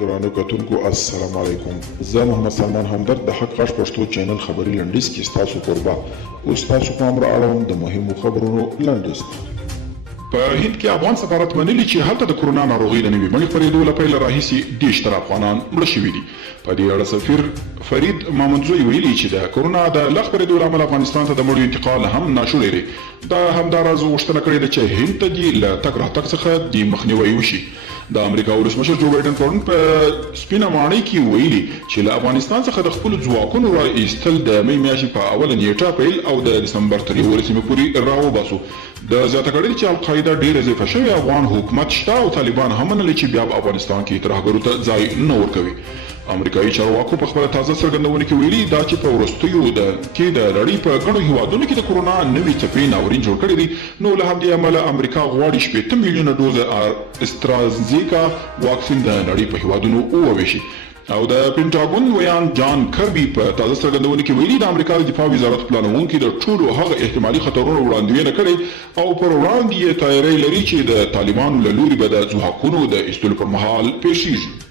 درانو کتونکو السلام علیکم. زه محمد سلمان همدرد د حق غږ پښتو چینل خبري لنډیز کې ستاسو قربا اوس تاسو پام را اړوم د مهمو خبرونو لنډیز. په هند کې افغان سفارت منلي چې هلته د کرونا ناروغۍ د نوي بڼې خپرېدو له پیله راهیسې 10 تر افغانان مړه شوي دي. په دې اړه سفیر فرید محمدزوی ویلي چې د کرونا د لا خپرېدو له امله افغانستان ته د مړو انتقال هم ناشونی دی. دا همداراز غوښتنه کړې ده چې هند ته دې له تګ راتګ څخه د مخنیوی وشي. د امریکا ولسمشر جو بایډن پرون په سپینه ماڼۍ کې ویلي چې له افغانستان څخه د خپلو ځواکونو را ایستل د مې میاشتې په اوله نیټه پیل او د دسمبر تر 11 پورې راوباسو. د زیاته کړنې چې القاعده ډېر ضعیفه شوی افغان حکومت شته او طالبان هم منلي چې بیا په افغانستان کې ترهګرو ته ځای نه ورکوي. امریکایي چارواکو په خپله تازه څرګندونه کې ویلي دا چې په وروستیو کې د نړۍ په ګڼو هیوادونو کې د کرونا نوي څپې ناورین جوړ کړی دي. نو له همدې امله امریکا غواړي 80 میلیونه ډوزه استرازینیکا واکسین د نړۍ په هیوادونو وویشي. او د پینټاګون ویان جان کربي په تازه څرګندونه کې ویلي د امریکا د دفاع وزارت پلانونکي د ټولو هغه احتمالي خطرونو وړاندوینه کړې او پر وړاندې یې تیاری لري چې د طالبانو له لوري به د ځواکونو د ایستلو پر مهال پیښیږي.